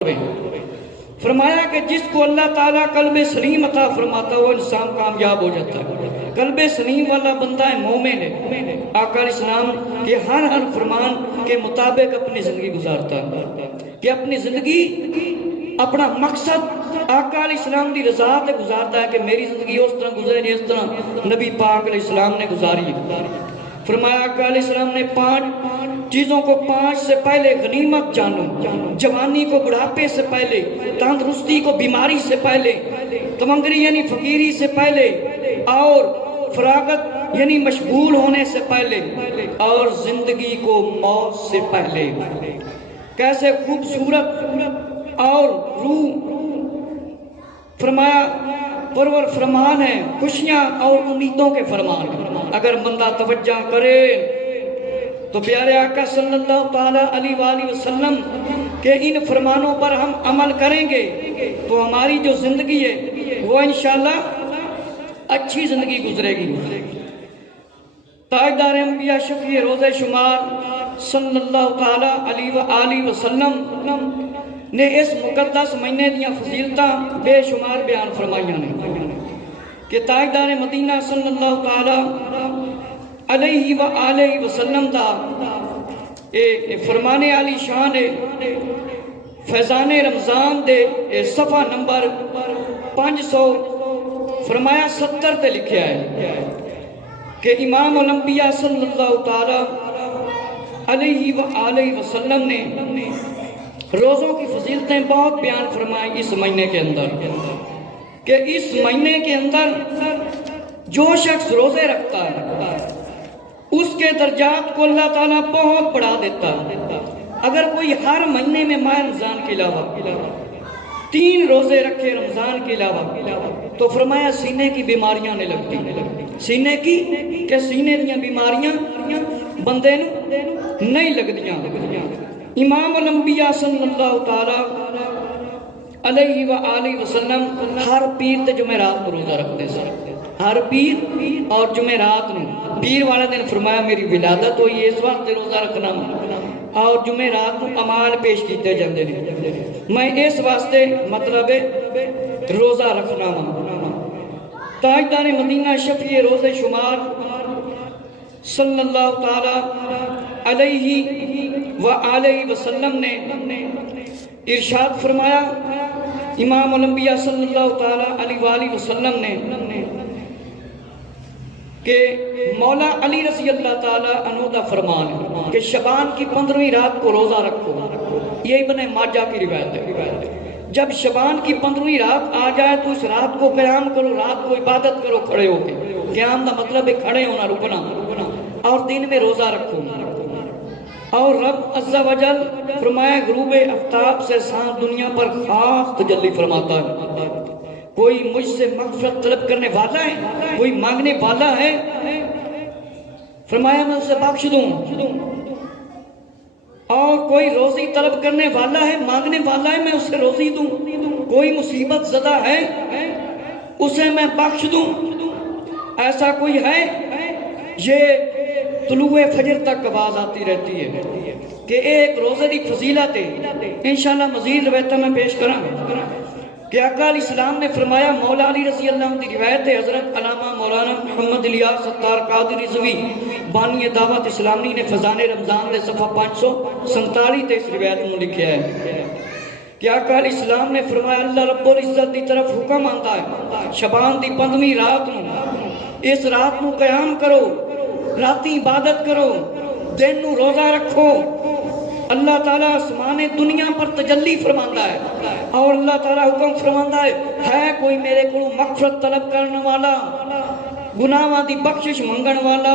فرمایا کہ جس کو اللہ تعالیٰ قلب سلیم عطا فرماتا وہ انسان کامیاب ہو جاتا ہے۔ قلب سلیم والا بندہ ہے، مومن ہے، آقا علیہ السلام کے ہر فرمان کے مطابق اپنی زندگی گزارتا ہے، کہ اپنی زندگی اپنا مقصد آقا علیہ السلام دی رضا تے گزارتا ہے کہ میری زندگی اس طرح گزرے جس طرح نبی پاک علیہ السلام نے گزاری ہے۔ فرمایا آقا علیہ السلام نے 5 چیزوں کو 5 سے پہلے غنیمت جانو، جوانی کو بڑھاپے سے پہلے، تندرستی کو بیماری سے پہلے، تمنگری یعنی فقیری سے پہلے، اور فراغت یعنی مشغول ہونے سے پہلے، اور زندگی کو موت سے پہلے۔ کیسے خوبصورت اور روح فرمایا پرور فرمان ہے، خوشیاں اور امیدوں کے فرمان ہیں۔ اگر بندہ توجہ کرے تو پیارے آقا صلی اللہ تعالیٰ علیہ وآلہ وسلم کے ان فرمانوں پر ہم عمل کریں گے تو ہماری جو زندگی ہے وہ انشاءاللہ اچھی زندگی گزرے گی۔ تاجدار انبیاء شفیع روز شمار صلی اللہ تعالیٰ علیہ وآلہ وسلم نے اس مقدس مہینے دیاں فضیلتاں بے شمار بیان فرمائیاں نے کہ تاجدار مدینہ صلی اللہ تعالیٰ علیہ وآلہ وسلم دا فرمان علی شان فیضان رمضان دے صفحہ نمبر 500 فرمایا 70 تے لکھیا ہے کہ امام الانبیاء صلی اللہ تعالیٰ علیہ وآلہ وسلم نے روزوں کی فضیلتیں بہت بیان فرمائی اس مہینے کے اندر، کہ اس مہینے کے اندر جو شخص روزے رکھتا ہے اس کے درجات کو اللہ تعالیٰ بہت بڑھا دیتا ہے۔ اگر کوئی ہر مہینے میں ماہ رمضان کے علاوہ 3 روزے رکھے رمضان کے علاوہ تو فرمایا سینے کی بیماریاں نہیں لگتی، سینے کی کہ سینے دیاں بیماریاں بندے نہیں لگدیاں۔ امام الانبیاء صلی اللہ تعالیٰ علیہ وآلہ وسلم ہر پیر تے جمعرات کو روزہ رکھتے ہیں، ہر پیر اور جمعرات نو۔ پیر والا دن فرمایا میری ولادت ہوئی اس وقت روزہ رکھنا، اور جمعرات کو اعمال پیش کیتے جاندے نے، میں اس واسطے مطلب روزہ رکھنا۔ تاجدار مدینہ شفیع روز شمار صلی اللہ تعالیٰ علیہ وآلہ وسلم نے ارشاد فرمایا، امام الانبیاء صلی اللہ تعالیٰ علیہ وآلہ وسلم نے کہ مولا علی رضی اللہ تعالیٰ عنہ دا فرمان ہے کہ شبان کی 15ویں رات کو روزہ رکھو۔ یہ ابن ماجہ کی روایت ہے۔ جب شبان کی 15ویں رات آ جائے تو اس رات کو قیام کرو، رات کو عبادت کرو کھڑے ہو کے۔ قیام دا مطلب ہے کھڑے ہونا، رکنا، اور دن میں روزہ رکھو۔ اور رب عز و جل فرمایا غروب آفتاب سے ساتھ دنیا پر خاص تجلی فرماتا ہے۔ کوئی مجھ سے مغفرت طلب کرنے والا ہے، کوئی مانگنے والا ہے، فرمایا میں اسے بخش دوں۔ اور کوئی روزی طلب کرنے والا ہے، مانگنے والا ہے، میں اسے روزی دوں۔ کوئی مصیبت زدہ ہے، اسے میں بخش دوں۔ ایسا کوئی ہے؟ یہ طلوع فجر تک آواز آتی رہتی ہے کہ ایک روزے دی فضیلت ہے۔ انشاءاللہ مزید روایتیں میں پیش کراں کہ آقا علیہ السلام نے فرمایا، مولا علی رضی اللہ عنہ کی روایت ہے، حضرت علامہ مولانا محمد الیاس ستار قادری رضوی بانی دعوت اسلامی نے فیضان رمضان دے صفحہ 547 تے اس روایت میں لکھا ہے کہ آقا علیہ السلام نے فرمایا، اللہ رب العزت دی طرف حکم آتا ہے شبان دی 15ویں رات نو، اس رات نو قیام کرو، راتی عبادت کرو، دن نو روزہ رکھو۔ اللہ تعالیٰ آسمان دنیا پر تجلی فرماندا ہے، اور اللہ تعالیٰ حکم فرماندا ہے کوئی میرے کو مغفرت طلب کرنے والا، گناہاں دی بخشش منگن والا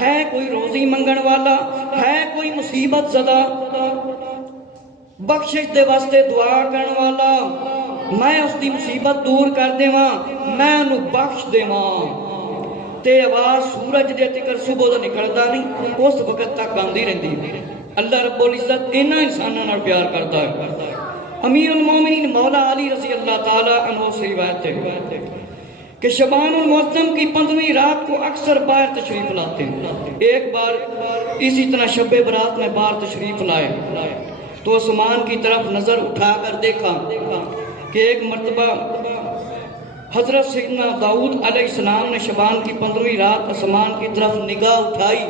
ہے، کوئی روزی منگن والا ہے، کوئی مصیبت زدہ بخشش دے واسطے دعا کرن والا، میں اس دی مصیبت دور کر دیواں، میں انہوں بخش دیواں۔ تے آواز سورج دے تکر صبح دا نکلدا نہیں، اس وقت تک آندی رہندی۔ اللہ رب العزت انہاں انساناں نال پیار کرتا ہے۔ امیر المومنین مولا علی رضی اللہ تعالیٰ عنہ سے روایت ہے کہ شبان المعظم کی 15ویں رات کو اکثر باہر تشریف لاتے ہیں۔ ایک بار اسی طرح شب برات میں باہر تشریف لائے تو آسمان کی طرف نظر اٹھا کر دیکھا کہ ایک مرتبہ حضرت سیدنا داؤد علیہ السلام نے شبان کی 15ویں رات آسمان کی طرف نگاہ اٹھائی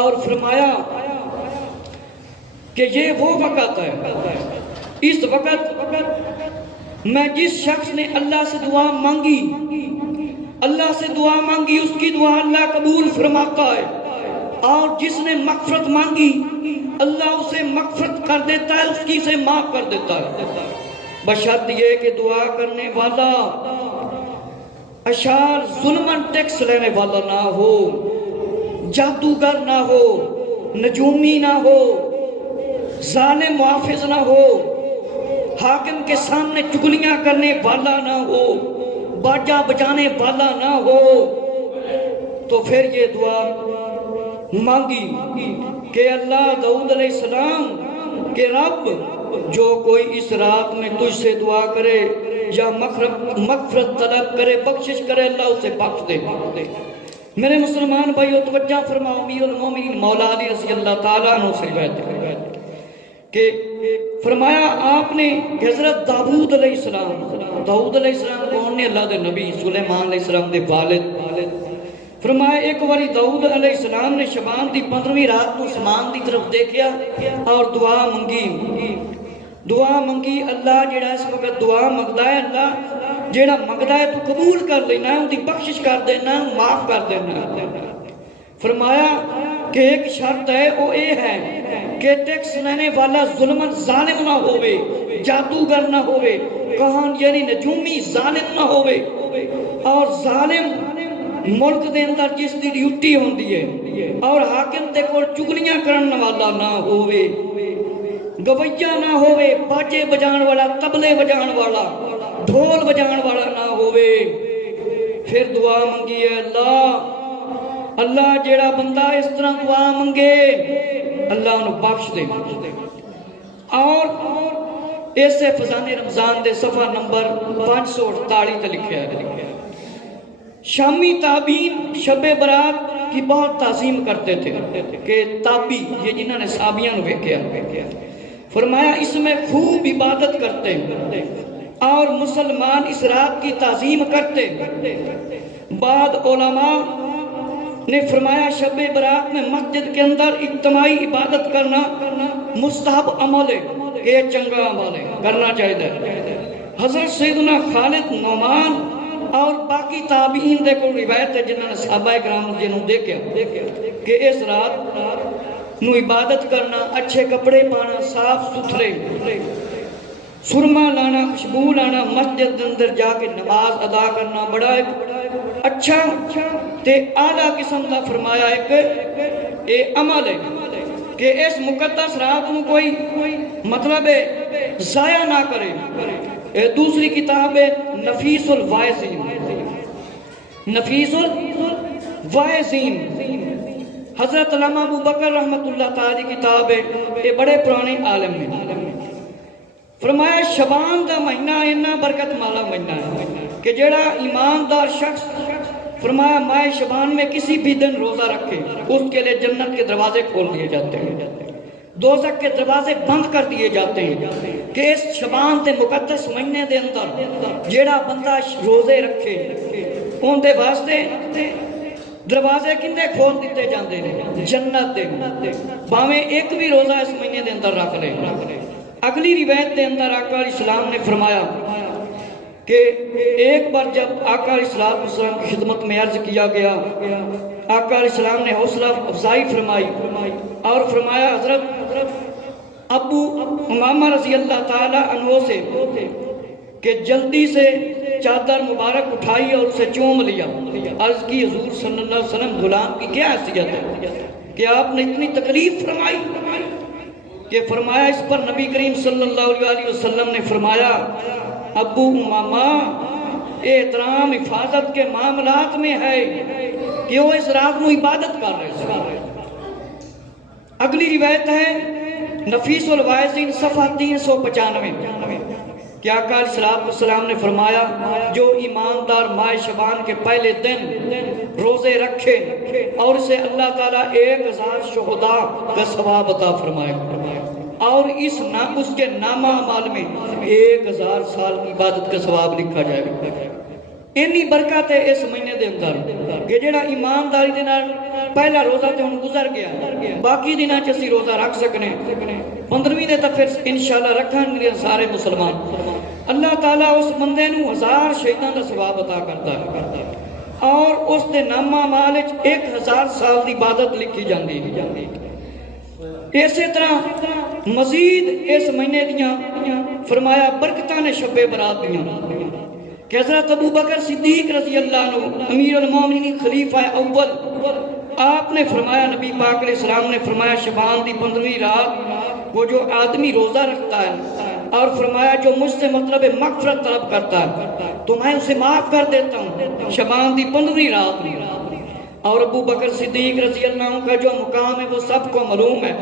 اور فرمایا کہ یہ وہ وقت ہے، اس وقت میں جس شخص نے اللہ سے دعا مانگی، اس کی دعا اللہ قبول فرماتا ہے، اور جس نے مغفرت مانگی اللہ اسے مغفرت کر دیتا ہے، اس کی سے معاف کر دیتا ہے، بشرط یہ کہ دعا کرنے والا اشعار ظلمن ٹیکس لینے والا نہ ہو، جادوگر نہ ہو، نجومی نہ ہو، ظالم محافظ نہ ہو، حاکم کے سامنے چگلیاں کرنے والا نہ ہو، باجا بجانے والا نہ ہو۔ تو پھر یہ دعا مانگی کہ اللہ داؤد علیہ السلام کہ رب جو کوئی اس رات میں تجھ سے دعا کرے یا مغفرت طلب کرے، بخشش کرے، اللہ اسے بخش دے۔ میرے مسلمان بھائیو توجہ فرماؤ، امیر المومنین مولا علی رضی اللہ تعالیٰ عنہ سے روایت ہے کہ فرمایا آپ نے حضرت داؤد علیہ السلام، داؤد علیہ السلام کون نے؟ اللہ دے نبی سلیمان علیہ السلام دے والد۔ فرمایا ایک باری داؤد علیہ السلام نے شبان دی 15ویں رات کو آسمان دی طرف دیکھیا اور دعا منگی اللہ جیڑا اس وقت دعا منگدا ہے، اللہ جیڑا منگدا ہے تو قبول کر لینا ہے، ان دی بخشش کر دینا، معاف کر دینا۔ فرمایا کہ ایک شرط ہے، وہ اے ہے کہ ٹیکس لینے والا ظلمن ظالم نہ ہوئے، جادوگر نہ ہوئے، کہاں یعنی نجومی ظالم نہ ہوئے، اور ظالم ملک دے اندر جس دی ڈیوٹی ہوندی ہے، اور حاکم دے کول چگلیاں کرن والا نہ ہوئے، گویہ نہ ہوئے، باجے بجان والا، تبلے بجان والا، ڈھول بجان والا نہ ہوئے۔ پھر دعا منگی ہے اللہ جیڑا بندہ اس طرح دعا منگے اللہ انہوں بخش دے۔ اور ایسے فضان رمضان دے صفحہ نمبر 548 تے لکھا ہے، شامی تابعین شب برات کی بہت تعظیم کرتے تھے کہ تابی یہ جنہوں نے صحابیاں نے ویکھیا، فرمایا اس میں خوب عبادت کرتے اور مسلمان اس رات کی تعظیم کرتے۔ بعد علماء نے فرمایا شب برات میں مسجد کے اندر اجتماعی عبادت کرنا مستحب عمل ہے، یہ چنگا عمل ہے، کرنا چاہیے۔ حضرت سیدنا خالد نعمان اور باقی تابعین دے کو روایت ہے جنہوں نے صحابہ کرام جنہوں دیکھا کہ اس رات نو عبادت کرنا، اچھے کپڑے پانا، صاف ستھرے، سرما لانا، خوشبو لانا، مسجد اندر جا کے نماز ادا کرنا بڑا ایک اچھا تے اعلیٰ قسم کا فرمایا ایک عمل ہے کہ اس مقدس رات میں کوئی مطلب ضائع نہ کرے۔ دوسری کتاب ہے نفیس الواعظین، نفیس الواعظین، حضرت علامہ ابو بکر رحمت اللہ تعالی کتاب ہے، یہ بڑے پرانے عالم ہیں۔ فرمایا شبان دا مہینہ اتنا برکت مالا مہینہ ہے کہ جڑا ایماندار شخص فرمایا ماہ شبان میں کسی بھی دن روزہ رکھے اس کے لئے جنت کے دروازے کھول دیے جاتے ہیں، دوزخ کے دروازے بند کر دیے جاتے ہیں کہ اس شبان دے مقدس مہینے دے اندر جیڑا بندہ روزے رکھے ان دے واسطے دروازے کندے کھول دیتے جاندے ہیں جنت دے، باویں ایک بھی روزہ اس مہینے دے اندر رکھ لے۔ اگلی روایت دے اندر آقا علیہ السلام نے فرمایا کہ ایک بار جب آقا علیہ السلام کی خدمت میں عرض کیا گیا، آقا علیہ السلام نے حوصلہ افزائی فرمائی اور فرمایا حضرت ابو امامہ رضی اللہ تعالی عنہ سے کہ جلدی سے چادر مبارک اٹھائی اور اسے چوم لیا۔ عرض کی حضور صلی اللہ علیہ وسلم غلام کی کیا حیثیت ہے کہ آپ نے اتنی تکلیف فرمائی کہ فرمایا اس پر نبی کریم صلی اللہ علیہ وسلم نے فرمایا ابو امامہ احترام حفاظت کے معاملات میں ہے کہ وہ اس رات میں عبادت کر رہے ہیں۔ اگلی روایت ہے نفیس الواعظین صفحہ 395 کہ آقا علیہ السلام نے فرمایا جو ایماندار ماہ شبان کے پہلے دن روزے رکھے اور اسے اللہ تعالیٰ 1000 شہداء کا ثواب عطا فرمائے۔ اور اس کے نامہ اعمال میں 1000 سال کی عبادت کا ثواب لکھا جائے گا۔ اینی برکت ہے اس مہینے دے اندر کہ جڑا ایمانداری دے نال پہلا روزہ تے ہن گزر گیا، باقی دناں چ اسی روزہ رکھ سکنے، 15ویں دے تے پھر انشاءاللہ رکھن گے سارے مسلمان۔ اللہ تعالیٰ اس بندے نو 1000 شہیداں دا ثواب عطا کرتا ہے اور اس دے نامہ اعمال وچ 1000 سال دی عبادت لکھی جاندی ہے۔ اسی طرح مزید اس مہینے دیاں فرمایا برکتاں نے شب برات دیاں کہ حضرت ابو بکر صدیق رضی اللہ عنہ امیر المومنین خلیفہ اول، آپ نے فرمایا، نبی پاک علیہ السلام نے فرمایا شبان دی 15ویں رات وہ جو آدمی روزہ رکھتا ہے اور فرمایا جو مجھ سے مطلب مغفرت طلب کرتا ہے تو میں اسے معاف کر دیتا ہوں شبان دی 15ویں رات۔ اور ابو بکر صدیق رضی اللہ عنہ کا جو مقام ہے وہ سب کو معلوم ہے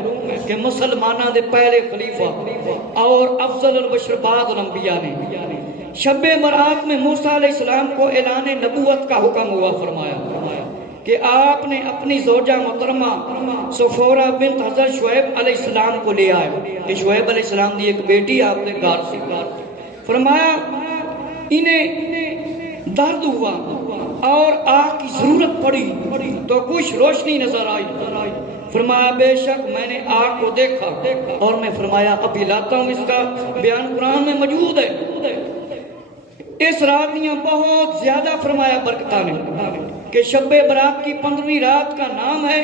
کہ مسلمانہ دے پہلے خلیفہ اور افضل البشر بعد الانبیاء نے شب برات میں موسیٰ علیہ السلام کو اعلان نبوت کا حکم ہوا، فرمایا کہ آپ نے اپنی زوجہ محترمہ صفورہ بنت حضرت شعیب علیہ السلام کو لے آئے کہ شعیب علیہ السلام دی ایک بیٹی آپ نے گھر سے، فرمایا انہیں درد ہوا اور آگ کی ضرورت پڑی تو کچھ روشنی نظر آئی، فرمایا بے شک میں نے آگ کو دیکھا اور میں فرمایا ابھی لاتا ہوں، اس کا بیان قرآن میں موجود ہے۔ اس رات دیاں بہت زیادہ فرمایا برکتاں نے کہ شب برات کی 15ویں رات کا نام ہے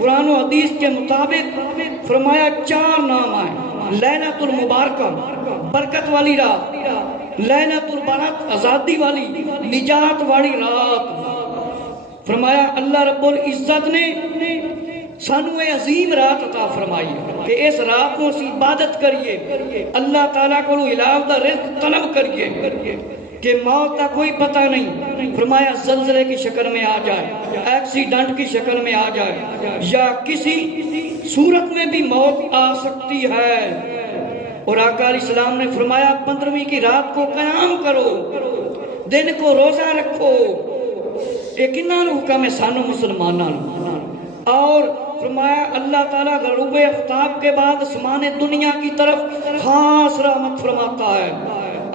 قرآن و حدیث کے مطابق فرمایا 4 نام آئے، لیلۃ المبارکہ برکت والی رات، لیلۃ البرات آزادی والی نجات والی رات۔ فرمایا اللہ رب العزت نے سانو اے عظیم رات عطا فرمائی کہ اس رات کو اسی عبادت کریے، اللہ تعالیٰ کو علاوہ دا رزق طلب کریے کہ موت کا کوئی پتہ نہیں، فرمایا زلزلے کی شکل میں آ جائے، ایکسیڈنٹ کی شکل میں آ جائے یا کسی صورت میں بھی موت آ سکتی ہے۔ اور آقا علیہ السلام نے فرمایا 15ویں کی رات کو قیام کرو، دن کو روزہ رکھو، یہ کنہاں نوں حکم ہے؟ سانو مسلماناں نوں۔ اور فرمایا اللہ تعالیٰ غروب آفتاب کے بعد آسمان دنیا کی طرف خاص رحمت فرماتا ہے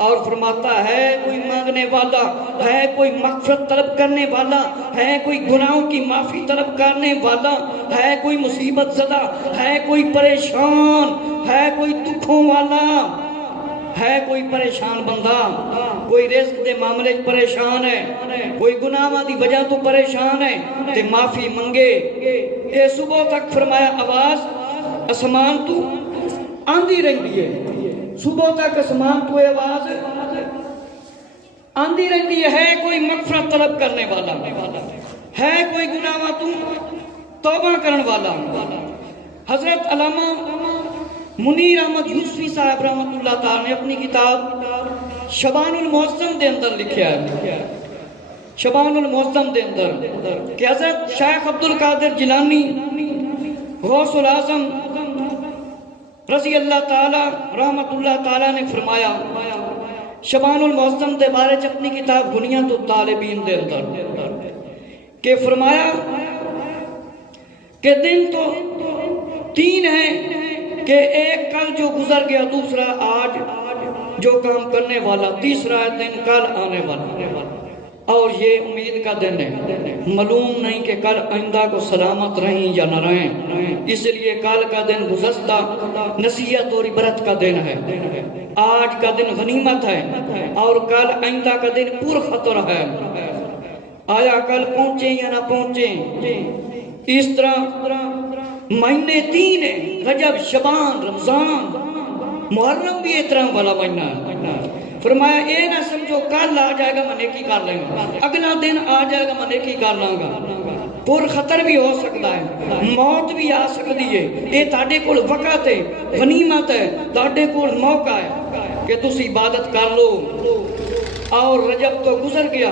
اور فرماتا ہے کوئی مانگنے والا ہے، کوئی مغفرت طلب کرنے والا ہے، کوئی گناہوں کی معافی طلب کرنے والا ہے، کوئی مصیبت زدہ ہے، کوئی پریشان ہے، کوئی دکھوں والا ہے، کوئی پریشان بندہ، کوئی رزق دے معاملے پریشان ہے، کوئی گناہاں دی وجہ تو پریشان ہے تے معافی منگے۔ اے صبح تک فرمایا آواز اسمان تو آندھی رہندی ہے، صبح تک اسمان تو آواز آندھی رہندی ہے کوئی مغفرت طلب کرنے والا ہے، کوئی گناہاں تو توبہ کرن والا۔ حضرت علامہ منیر احمد یوسفی صاحب رحمۃ اللہ تعالی نے اپنی کتاب شبان المعظم دے اندر لکھیا ہے، شبان المعظم دے اندر کہ حضرت شیخ عبدالقادر جیلانی غوث العظم رضی اللہ تعالی رحمۃ اللہ تعالی نے فرمایا شبان المعظم دے بارے چ اپنی کتاب بنیاد الطالبین دے اندر کہ فرمایا کہ دن تو 3 ہیں کہ ایک کل جو گزر گیا، دوسرا آج جو کام کرنے والا، تیسرا دن کل آنے والا، اور یہ امید کا دن ہے، معلوم نہیں کہ کل آئندہ کو سلامت رہیں یا نہ رہیں، اس لیے کل کا دن گزشتہ نصیحت اور عبرت کا دن ہے، آج کا دن غنیمت ہے اور کل آئندہ کا دن پر خطر ہے، آیا کل پہنچیں یا نہ پہنچیں۔ اس طرح مہینے 3 ہیں، رجب، شعبان، رمضان، محرم بھی اس طرح والا مہینہ ہے۔ فرمایا اے نہ سمجھو کل آ جائے گا میں نیکی کر لیں گا، اگلا دن آ جائے گا میں نیکی کر لوں گا، پر خطر بھی ہو سکتا ہے، موت بھی آ سکتی ہے، یہ تاڑے کول وقت ہے، غنیمت ہے، تاڑے کول موقع ہے کہ تسی عبادت کر لو۔ اور رجب تو گزر گیا،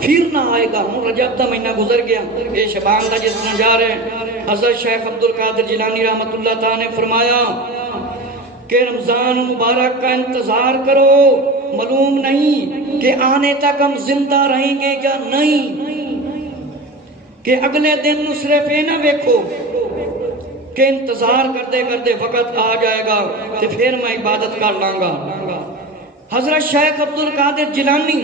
پھر نہ آئے گا، رجب دا مہینہ گزر گیا، یہ شعبان دا جس میں جا رہے ہیں۔ حضرت شیخ عبدالقادر جیلانی رحمۃ اللہ تعالی نے فرمایا کہ رمضان مبارک کا انتظار کرو، معلوم نہیں کہ آنے تک ہم زندہ رہیں گے یا نہیں، کہ اگلے دن صرف یہ نہ ویکھو کہ انتظار کرتے کرتے وقت آ جائے گا تو پھر میں عبادت کر لاں گا۔ حضرت شیخ عبد القادر جیلانی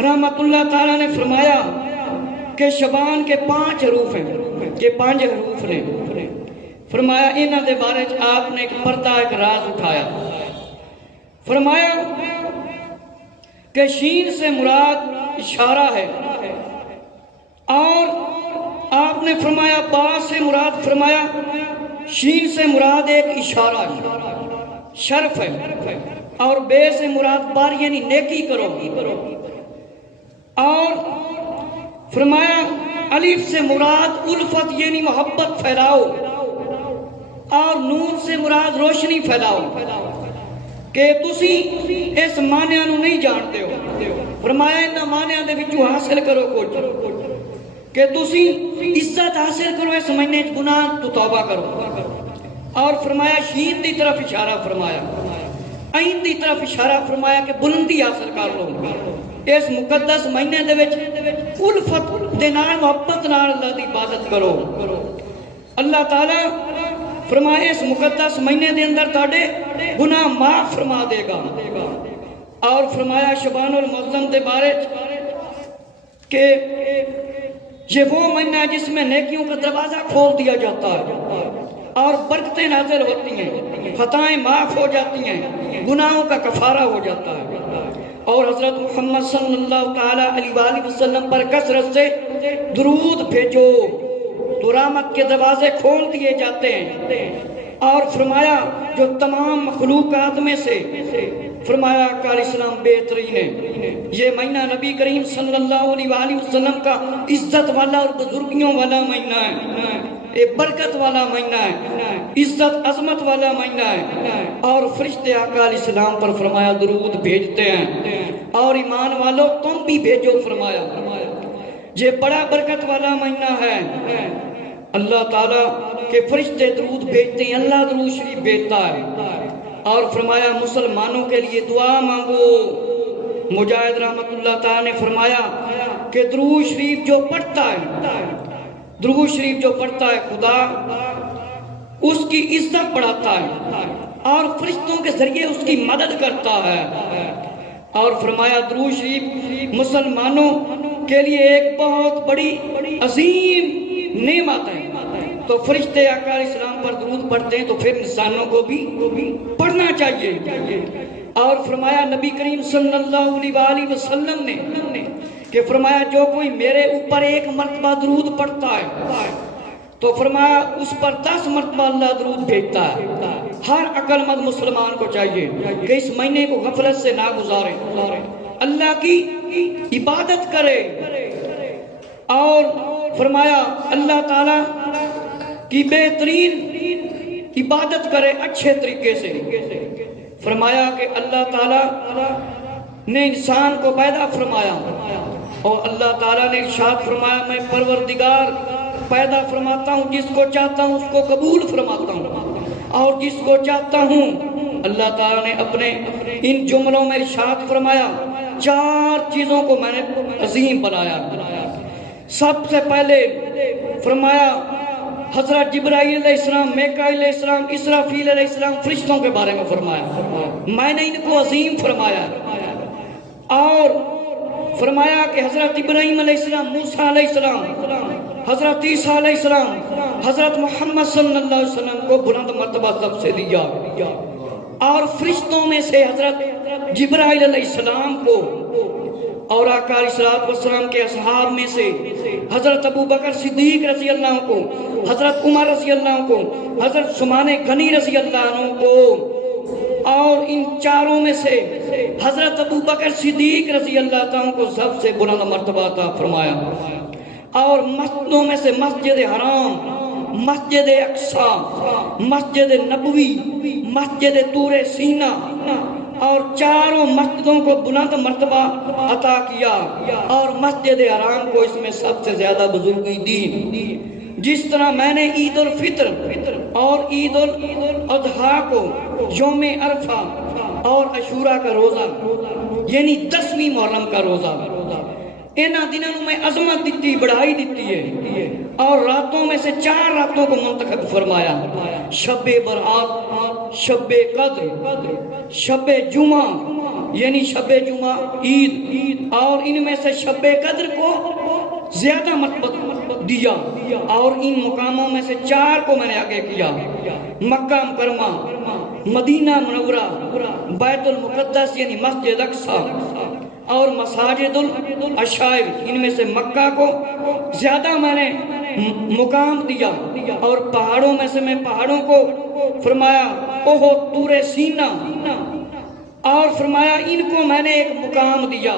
رحمت اللہ تعالیٰ نے فرمایا کہ شبان کے 5 حروف ہیں، یہ 5 حروف نے۔ فرمایا انہاں دے بارے آپ نے ایک پردہ، ایک راز اٹھایا۔ فرمایا کہ شین سے مراد اشارہ ہے، اور آپ نے فرمایا با سے مراد، فرمایا شین سے مراد ایک اشارہ ہے، شرف ہے، اور بے سے مراد بار یعنی نیکی کرو، اور فرمایا الف سے مراد الفت یعنی محبت پھیلاؤ، اور نون سے مراد روشنی پھیلاؤ، کہ تسی اس معنی نو نہیں جانتے ہو۔ فرمایا انہاں معنیاں دے وچوں حاصل کرو کچھ، کہ تسی عزت حاصل کرو اس مہینے گناہ تو توبہ کرو، اور فرمایا شین دی طرف اشارہ فرمایا، عین دی طرف اشارہ فرمایا کہ بلندی حاصل کر لو اس مقدس مہینے دے وچ، الفت دے نال محبت نال اللہ دی عبادت کرو۔ اللہ تعالیٰ فرمایا اس مقدس مہینے دے اندر تاڑے گناہ معاف فرما دے گا، اور فرمایا شبان المعظم دے بارے کہ یہ وہ مہینہ ہے جس میں نیکیوں کا دروازہ کھول دیا جاتا ہے اور برکتیں نازل ہوتی ہیں، خطائیں معاف ہو جاتی ہیں، گناہوں کا کفارہ ہو جاتا ہے، اور حضرت محمد صلی اللہ تعالیٰ علیہ وآلہ وسلم پر کثرت سے درود بھیجو تو رحمت کے دروازے کھول دیے جاتے ہیں۔ اور فرمایا جو تمام مخلوقات میں سے فرمایا آقا علیہ السلام بہترین ہے، یہ مہینہ نبی کریم صلی اللہ علیہ وآلہ وسلم کا عزت والا اور بزرگیوں والا مہینہ ہے، یہ برکت والا مہینہ ہے، عزت عظمت والا مہینہ ہے، اور فرشتے آقا علیہ السلام پر فرمایا درود بھیجتے ہیں، اور ایمان والو تم بھی بھیجو، فرمایا یہ بڑا برکت والا مہینہ ہے۔ اللہ تعالیٰ کے فرشتے درود بھیجتے ہیں، اللہ درود شریف بھیجتا ہے، اور فرمایا مسلمانوں کے لیے دعا مانگو۔ مجاہد رحمت اللہ تعالیٰ نے فرمایا کہ درود شریف جو پڑھتا ہے، درود شریف جو پڑھتا ہے خدا اس کی عزت بڑھاتا ہے اور فرشتوں کے ذریعے اس کی مدد کرتا ہے، اور فرمایا درود شریف مسلمانوں کے لیے ایک بہت بڑی عظیم نعمت ہے، تو فرشتے آقا علیہ السلام پر درود پڑھتے ہیں تو پھر انسانوں کو بھی پڑھنا چاہیے۔ اور فرمایا نبی کریم صلی اللہ علیہ وآلہ وسلم نے کہ فرمایا جو کوئی میرے اوپر 1 مرتبہ درود پڑھتا ہے تو فرمایا اس پر 10 مرتبہ اللہ درود بھیجتا ہے۔ ہر عقل مند مسلمان کو چاہیے کہ اس مہینے کو غفلت سے نہ گزارے، اللہ کی عبادت کرے، اور فرمایا اللہ تعالیٰ کی بہترین عبادت کرے اچھے طریقے سے۔ فرمایا کہ اللہ تعالیٰ نے انسان کو پیدا فرمایا، اور اللہ تعالیٰ نے ارشاد فرمایا میں پروردگار پیدا فرماتا ہوں، جس کو چاہتا ہوں اس کو قبول فرماتا ہوں، اور جس کو چاہتا ہوں۔ اللہ تعالیٰ نے اپنے ان جملوں میں ارشاد فرمایا 4 چیزوں کو میں نے عظیم بنایا۔ سب سے پہلے فرمایا حضرت جبرائیل علیہ السلام، میکائیل علیہ السلام، اسرافیل علیہ السلام، فرشتوں کے بارے میں فرمایا میں نے ان کو عظیم فرمایا، اور فرمایا کہ حضرت ابراہیم علیہ السلام، موسیٰ علیہ السلام، حضرت عیسیٰ علیہ السلام، حضرت محمد صلی اللہ علیہ وسلم کو بلند مرتبہ سب سے دیا، اور فرشتوں میں سے حضرت جبرائیل علیہ السلام کو، اور آقا علیہ السلام کے اصحاب میں سے حضرت ابو بکر صدیق رضی اللہ عنہ کو، حضرت عمر رضی اللہ عنہ کو، حضرت عثمان غنی رضی اللہ عنہ کو، اور ان 4 میں سے حضرت ابو بکر صدیق رضی اللہ عنہ کو سب سے بلند مرتبہ عطا فرمایا۔ اور مسجدوں میں سے مسجد حرام، مسجد اقصی، مسجد نبوی، مسجد طور سینہ، اور 4 مسجدوں کو بلند مرتبہ عطا کیا، اور مسجد حرام کو اس میں سب سے زیادہ بزرگی دی۔ جس طرح میں نے عید الفطر اور عید الاضحیٰ کو، یوم عرفہ اور عاشوراء کا روزہ یعنی 10ویں محرم کا روزہ اینا دنوں میں عظمت دیتی بڑھائی دیتی ہے اور راتوں میں سے 4 راتوں کو منتخب فرمایا، شب برات، شب قدر، شب جمعہ یعنی شب جمعہ عید، اور ان میں سے شب قدر کو زیادہ مرتبہ دیا، اور ان مقاموں میں سے 4 کو میں نے آگے کیا، مکہ مکرمہ، مدینہ منورہ، بیت المقدس یعنی مسجد اقصی، اور مساجد العشائر، ان میں سے مکہ کو زیادہ میں نے مقام دیا، اور پہاڑوں میں سے میں پہاڑوں کو فرمایا احد، طور سینہ، اور فرمایا ان کو میں نے ایک مقام دیا،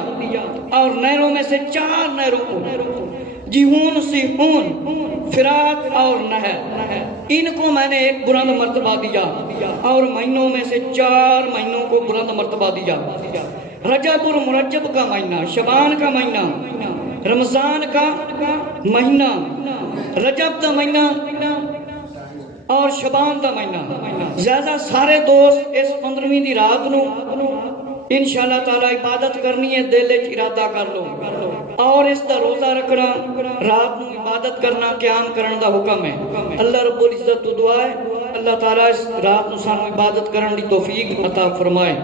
اور نہروں میں سے 4 نہروں کو، جیہون، سیحون، فرات اور نہر، ان کو میں نے ایک بلند مرتبہ دیا، اور مہینوں میں سے 4 مہینوں کو بلند مرتبہ دیا، رجب اور مرجب کا مہینہ، شعبان کا مہینہ، رمضان کا مہینہ، رجب کا مہینہ اور شعبان کا مہینہ، زیادہ سارے دوست اس 15ویں دی رات نو انشاءاللہ تعالی عبادت کرنی ہے، دل وچ ارادہ کر لو، اور اس دا روزہ رکھنا، رات نو عبادت کرنا، قیام کرن دا حکم ہے۔ اللہ رب العزت تو دعا ہے اللہ تعالی اس رات نو سانو عبادت کرن دی توفیق عطا فرمائے۔